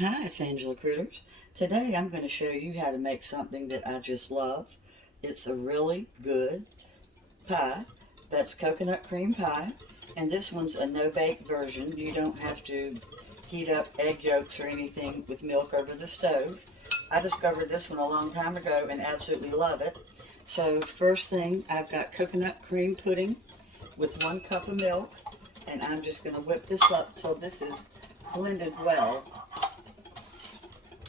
Hi, it's angelacritters. Today I'm going to show you how to make something that I just love. It's a really good pie. That's coconut cream pie. And this one's a no-bake version. You don't have to heat up egg yolks or anything with milk over the stove. I discovered this one a long time ago and absolutely love it. So first thing, I've got coconut cream pudding with 1 cup of milk. And I'm just going to whip this up till this is blended well.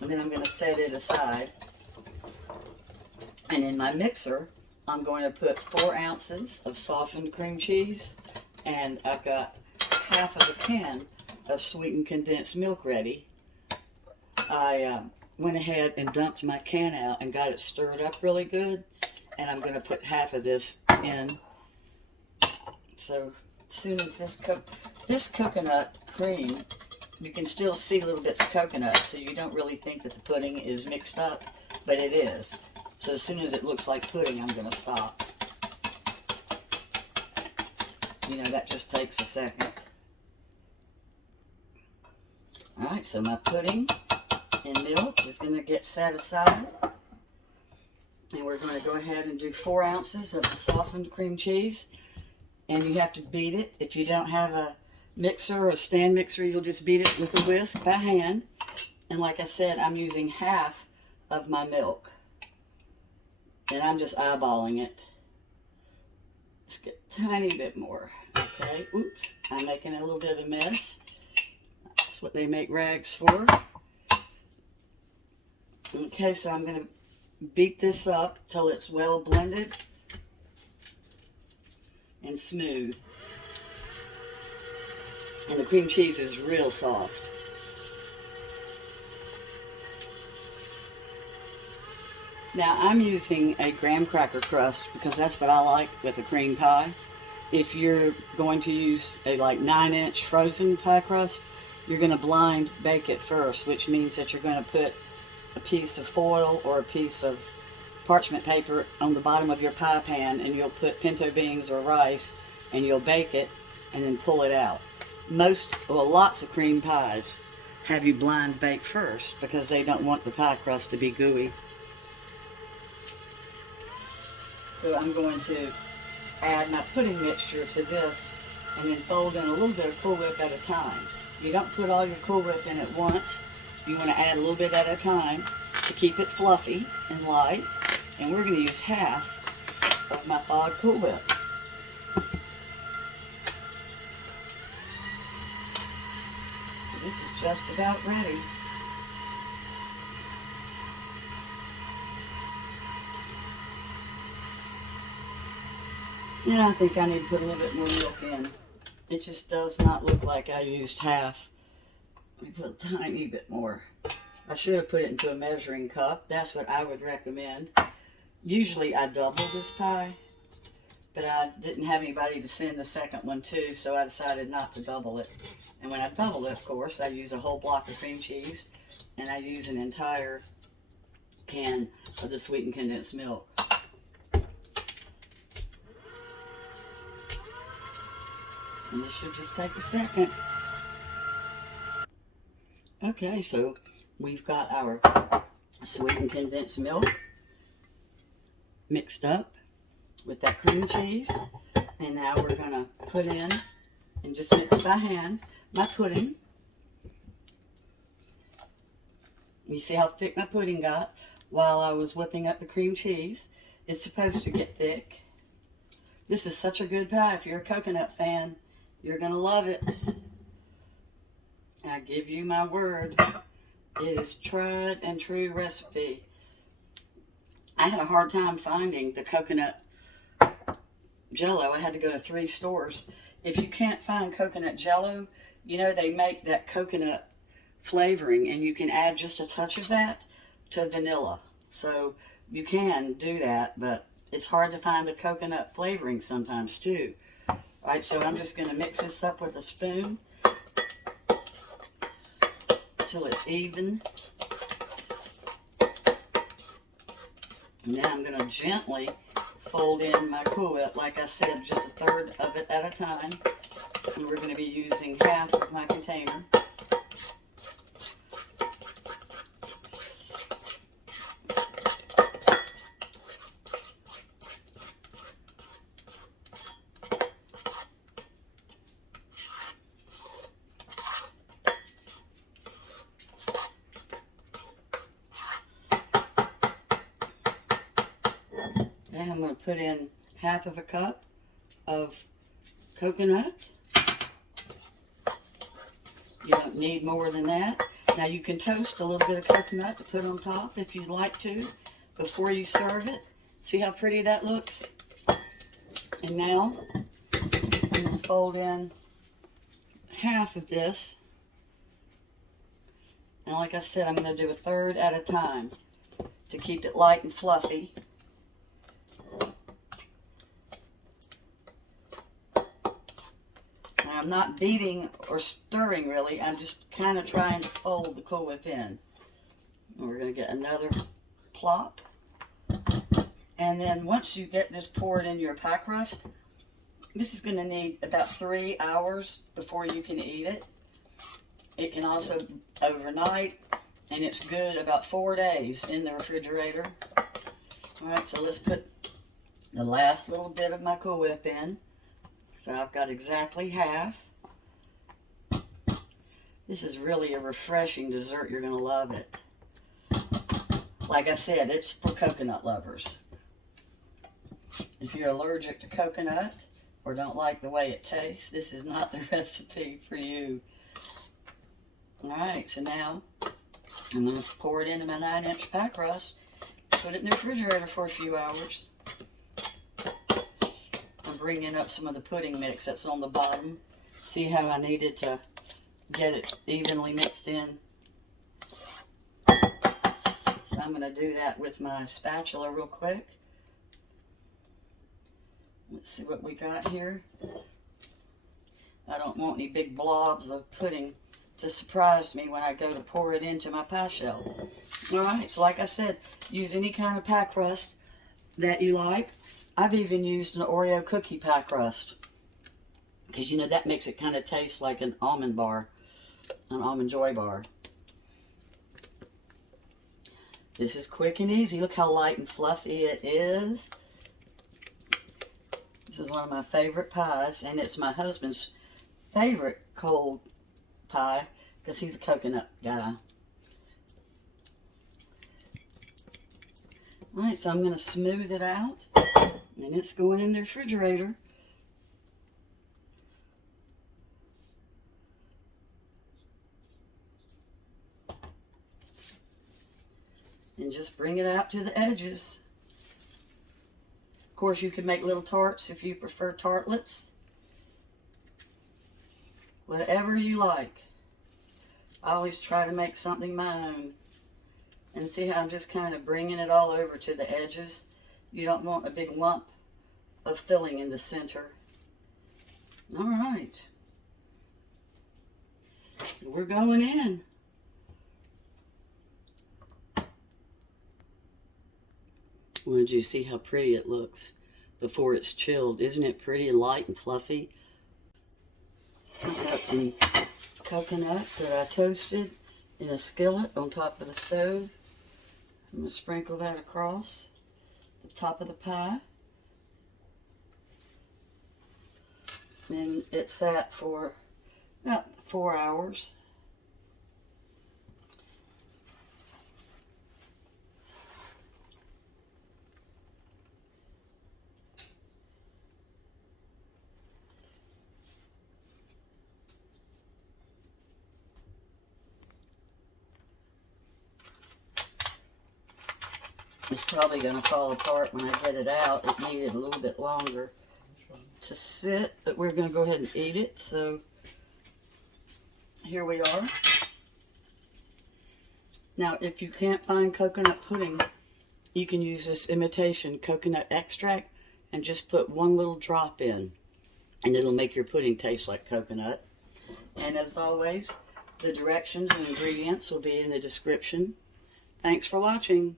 And then I'm going to set it aside. And in my mixer, I'm going to put 4 ounces of softened cream cheese. And I've got half of a can of sweetened condensed milk ready. I went ahead and dumped my can out and got it stirred up really good. And I'm going to put half of this in. So as soon as this coconut cream, you can still see little bits of coconut, so you don't really think that the pudding is mixed up, but it is. So as soon as it looks like pudding, I'm going to stop. You know, that just takes a second. Alright, so my pudding and milk is going to get set aside. And we're going to go ahead and do 4 ounces of the softened cream cheese. And you have to beat it. If you don't have a mixer or a stand mixer, you'll just beat it with a whisk by hand. And like I said, I'm using half of my milk. And I'm just eyeballing it. Just get a tiny bit more. Okay, oops, I'm making a little bit of a mess. That's what they make rags for. Okay, so I'm going to beat this up till it's well blended and smooth. And the cream cheese is real soft. Now I'm using a Graham Cracker Crust because that's what I like with a cream pie. If you're going to use a like 9-inch frozen pie crust, you're going to blind bake it first, which means that you're going to put a piece of foil or a piece of parchment paper on the bottom of your pie pan, and you'll put pinto beans or rice, and you'll bake it and then pull it out. Lots of cream pies have you blind bake first because they don't want the pie crust to be gooey. So I'm going to add my pudding mixture to this and then fold in a little bit of Cool Whip at a time. You don't put all your Cool Whip in at once. You want to add a little bit at a time to keep it fluffy and light. And we're going to use half of my thawed Cool Whip. This is just about ready. Yeah, I think I need to put a little bit more milk in. It just does not look like I used half. Let me put a tiny bit more. I should have put it into a measuring cup. That's what I would recommend. Usually I double this pie, but I didn't have anybody to send the second one to, so I decided not to double it. And when I double it, of course, I use a whole block of cream cheese, and I use an entire can of the sweetened condensed milk. And this should just take a second. Okay, so we've got our sweetened condensed milk mixed up with that cream cheese. And now we're going to put in and just mix by hand my pudding. You see how thick my pudding got while I was whipping up the cream cheese. It's supposed to get thick. This is such a good pie. If you're a coconut fan, you're going to love it. I give you my word. It is tried and true recipe. I had a hard time finding the coconut Jello. I had to go to 3 stores. If you can't find coconut Jello, you know they make that coconut flavoring, and you can add just a touch of that to vanilla. So you can do that, but it's hard to find the coconut flavoring sometimes too. All right, so I'm just going to mix this up with a spoon till it's even. Now I'm going to gently fold in my Cool Whip, like I said, just a third of it at a time. And we're going to be using half of my container. I'm going to put in half of a cup of coconut. You don't need more than that. Now you can toast a little bit of coconut to put on top if you'd like to before you serve it. See how pretty that looks? And now I'm going to fold in half of this. And like I said, I'm going to do a third at a time to keep it light and fluffy. And I'm not beating or stirring really. I'm just kind of trying to fold the Cool Whip in. And we're going to get another plop. And then once you get this poured in your pie crust, this is going to need about 3 hours before you can eat it. It can also overnight, and it's good about 4 days in the refrigerator. Alright, so let's put the last little bit of my Cool Whip in. So I've got exactly half. This is really a refreshing dessert. You're going to love it. Like I said, it's for coconut lovers. If you're allergic to coconut or don't like the way it tastes, this is not the recipe for you. Alright, so now I'm going to pour it into my 9-inch pie crust, put it in the refrigerator for a few hours. I'm bringing up some of the pudding mix that's on the bottom. See how I needed to get it evenly mixed in? So I'm going to do that with my spatula real quick. Let's see what we got here. I don't want any big blobs of pudding to surprise me when I go to pour it into my pie shell. Alright, so like I said, use any kind of pie crust that you like. I've even used an Oreo cookie pie crust, because you know that makes it kind of taste like an almond bar, an almond joy bar. This is quick and easy. Look how light and fluffy it is. This is one of my favorite pies, and it's my husband's favorite cold pie because he's a coconut guy. Alright, so I'm going to smooth it out, and it's going in the refrigerator. And just bring it out to the edges. Of course, you can make little tarts if you prefer tartlets. Whatever you like. I always try to make something my own. And see how I'm just kind of bringing it all over to the edges. You don't want a big lump of filling in the center. Alright. We're going in. Well, did you see how pretty it looks before it's chilled? Isn't it pretty and light and fluffy? I've got some coconut that I toasted in a skillet on top of the stove. I'm going to sprinkle that across the top of the pie. And it sat for about 4 hours. It's probably going to fall apart when I get it out. It needed a little bit longer to sit, but we're going to go ahead and eat it. So here we are. Now, if you can't find coconut pudding, you can use this imitation coconut extract and just put one little drop in, and it'll make your pudding taste like coconut. And as always, the directions and ingredients will be in the description. Thanks for watching.